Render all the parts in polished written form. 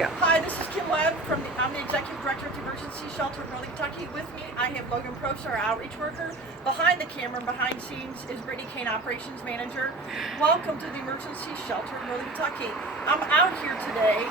go. Hi, this is Kim Webb I'm the Executive Director at the Emergency Shelter in Northern Kentucky. With me, I have Logan Probst, our outreach worker. Behind the camera, behind scenes, is Brittany Kane, Operations Manager. Welcome to the Emergency Shelter in Northern Kentucky. I'm out here today.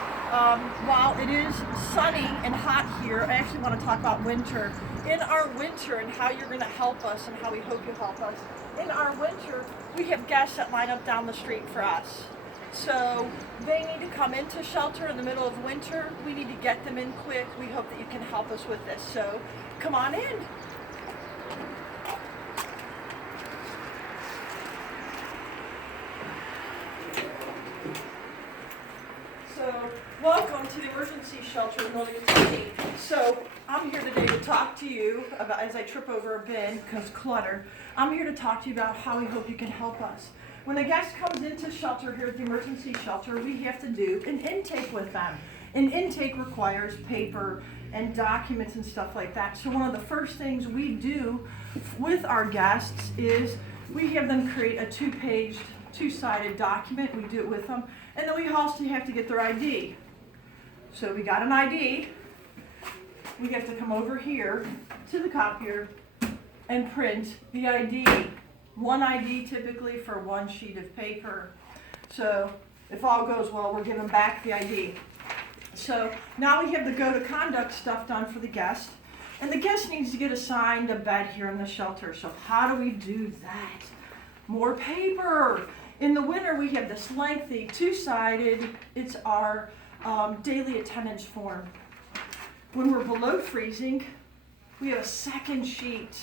While it is sunny and hot here, I actually want to talk about winter. In our winter and how you're going to help us and how we hope you help us. In our winter, we have guests that line up down the street for us. So they need to come into shelter in the middle of winter. We need to get them in quick. We hope that you can help us with this. So come on in. So welcome to the emergency shelter in Northern Kentucky. So I'm here today to talk to you about, as I trip over a bin because clutter, I'm here to talk to you about how we hope you can help us. When a guest comes into shelter here at the emergency shelter, we have to do an intake with them. An intake requires paper and documents and stuff like that. So one of the first things we do with our guests is we have them create a two-sided document. We do it with them. And then we also have to get their ID. So we got an ID. We have to come over here to the copier and print the ID. One ID typically for one sheet of paper. So if all goes well, we're giving back the ID. So now we have the go to conduct stuff done for the guest. And the guest needs to get assigned a bed here in the shelter. So how do we do that? More paper. In the winter, we have this lengthy two-sided, it's our daily attendance form. When we're below freezing, we have a second sheet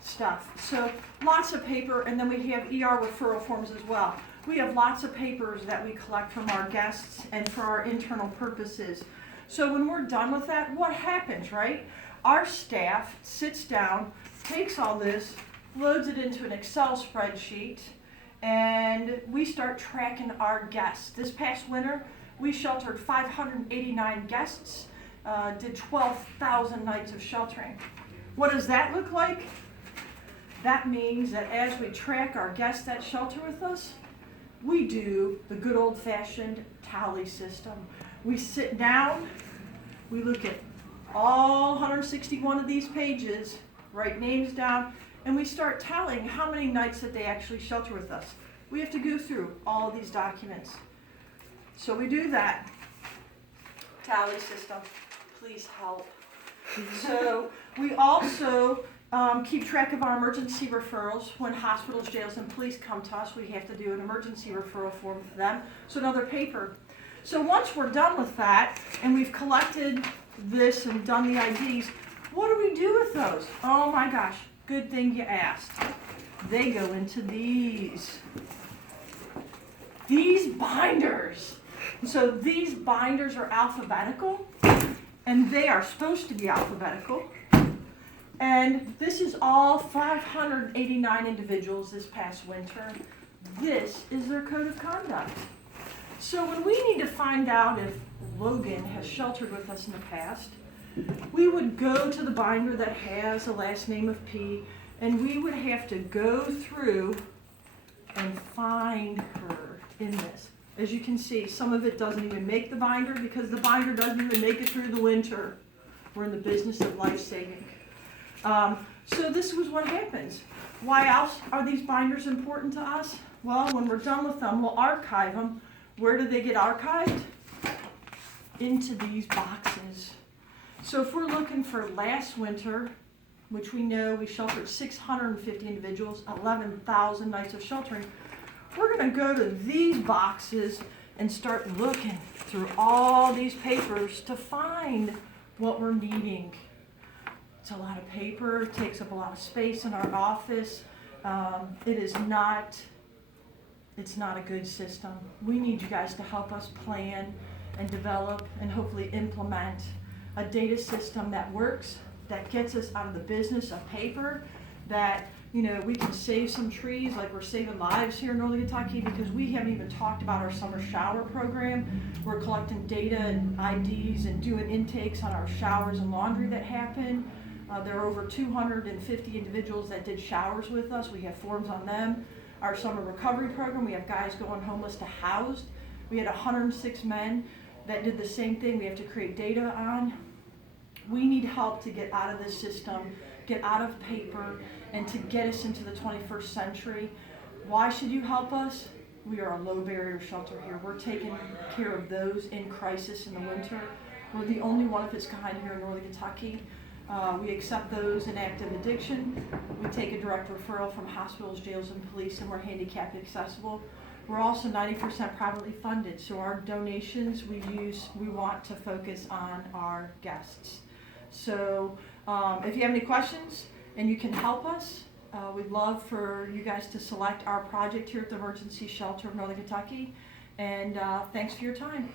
stuff. So lots of paper, and then we have ER referral forms as well. We have lots of papers that we collect from our guests and for our internal purposes. So when we're done with that, what happens, right? Our staff sits down, takes all this, loads it into an Excel spreadsheet, and we start tracking our guests. This past winter, we sheltered 589 guests, did 12,000 nights of sheltering. What does that look like? That means that as we track our guests that shelter with us, we do the good old-fashioned tally system. We sit down, we look at all 161 of these pages, write names down, and we start tallying how many nights that they actually shelter with us. We have to go through all of these documents. So we do that. Tally system, please help. So we also keep track of our emergency referrals. When hospitals, jails, and police come to us, we have to do an emergency referral form for them. So another paper. So once we're done with that, and we've collected this and done the IDs, what do we do with those? Oh my gosh, good thing you asked. They go into these binders. So these binders are alphabetical, and they are supposed to be alphabetical. And this is all 589 individuals this past winter. This is their code of conduct. So when we need to find out if Logan has sheltered with us in the past, we would go to the binder that has a last name of P, and we would have to go through and find her in this. As you can see, some of it doesn't even make the binder because the binder doesn't even make it through the winter. We're in the business of life-saving. So this was what happens. Why else are these binders important to us? Well, when we're done with them, we'll archive them. Where do they get archived? Into these boxes. So if we're looking for last winter, which we know we sheltered 650 individuals, 11,000 nights of sheltering, we're going to go to these boxes and start looking through all these papers to find what we're needing. It's a lot of paper, it takes up a lot of space in our office. It's not a good system. We need you guys to help us plan and develop and hopefully implement a data system that works, that gets us out of the business of paper, that we can save some trees like we're saving lives here in Northern Kentucky, because we haven't even talked about our summer shower program. We're collecting data and IDs and doing intakes on our showers and laundry that happen. There are over 250 individuals that did showers with us. We have forms on them. Our summer recovery program, we have guys going homeless to housed. We had 106 men that did the same thing we have to create data on. We need help to get out of this system, get out of paper, and to get us into the 21st century. Why should you help us? We are a low barrier shelter here. We're taking care of those in crisis in the winter. We're the only one of its kind here in Northern Kentucky. We accept those in active addiction. We take a direct referral from hospitals, jails, and police, and we're handicap accessible. We're also 90% privately funded, so our donations we want to focus on our guests. So if you have any questions and you can help us, we'd love for you guys to select our project here at the Emergency Shelter of Northern Kentucky. And thanks for your time.